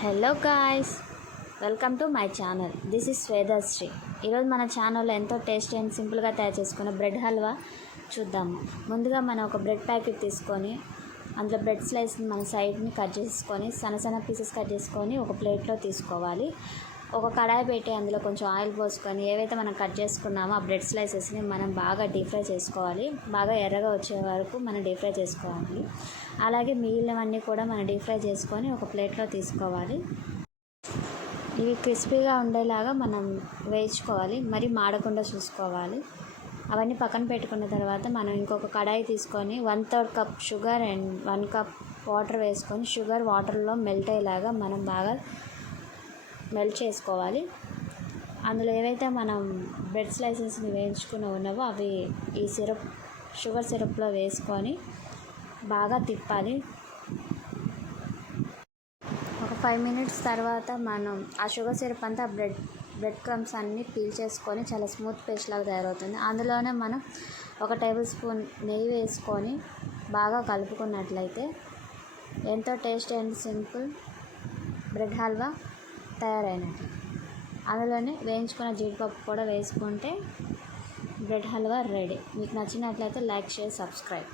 Hello guys, welcome to my channel. This is Shwetashri. ఈరోజు మన ఛానల్లో ఎంతో టేస్టీ అండ్ సింపుల్గా తయారు చేసుకున్న బ్రెడ్ హల్వా చూద్దాము. ముందుగా మనం ఒక బ్రెడ్ ప్యాకెట్ తీసుకొని అందులో బ్రెడ్ స్లైస్ని మన సైడ్ని కట్ చేసుకొని సన్న పీసెస్ కట్ చేసుకొని ఒక ప్లేట్లో తీసుకోవాలి. ఒక కడాయి పెట్టి అందులో కొంచెం ఆయిల్ పోసుకొని ఏవైతే మనం కట్ చేసుకున్నామో ఆ బ్రెడ్ స్లైసెస్ని మనం బాగా డీప్ ఫ్రై చేసుకోవాలి. బాగా ఎర్రగా వచ్చే వరకు మనం డీప్ ఫ్రై చేసుకోవాలి. అలాగే మిగిలినవన్నీ కూడా మనం డీప్ ఫ్రై చేసుకొని ఒక ప్లేట్లో తీసుకోవాలి. ఇవి క్రిస్పీగా ఉండేలాగా మనం వేయించుకోవాలి, మరి మాడకుండా చూసుకోవాలి. అవన్నీ పక్కన పెట్టుకున్న తర్వాత మనం ఇంకొక కడాయి తీసుకొని 1/3 cup sugar and 1 cup water వేసుకొని షుగర్ వాటర్లో మెల్ట్ అయ్యేలాగా మనం బాగా మెల్ట్ చేసుకోవాలి. అందులో ఏవైతే మనం బ్రెడ్ స్లైసెస్ని వేయించుకుని ఉన్నావో అవి ఈ షుగర్ సిరప్లో వేసుకొని బాగా తిప్పాలి. ఒక 5 మినిట్స్ తర్వాత మనం ఆ షుగర్ సిరప్ అంతా బ్రెడ్ క్రమ్స్ అన్నీ పీల్ చేసుకొని చాలా స్మూత్ పేస్ట్ లాగా తయారవుతుంది. అందులోనే మనం 1 టేబుల్ స్పూన్ నెయ్యి వేసుకొని బాగా కలుపుకున్నట్లయితే ఎంతో tasty and simple bread halwa తయారైనట్టు. అందులోనే వేయించుకున్న జీడిపప్పు కూడా వేసుకుంటే బ్రెడ్ హల్వా రెడీ. మీకు నచ్చినట్లయితే లైక్, షేర్, సబ్స్క్రైబ్.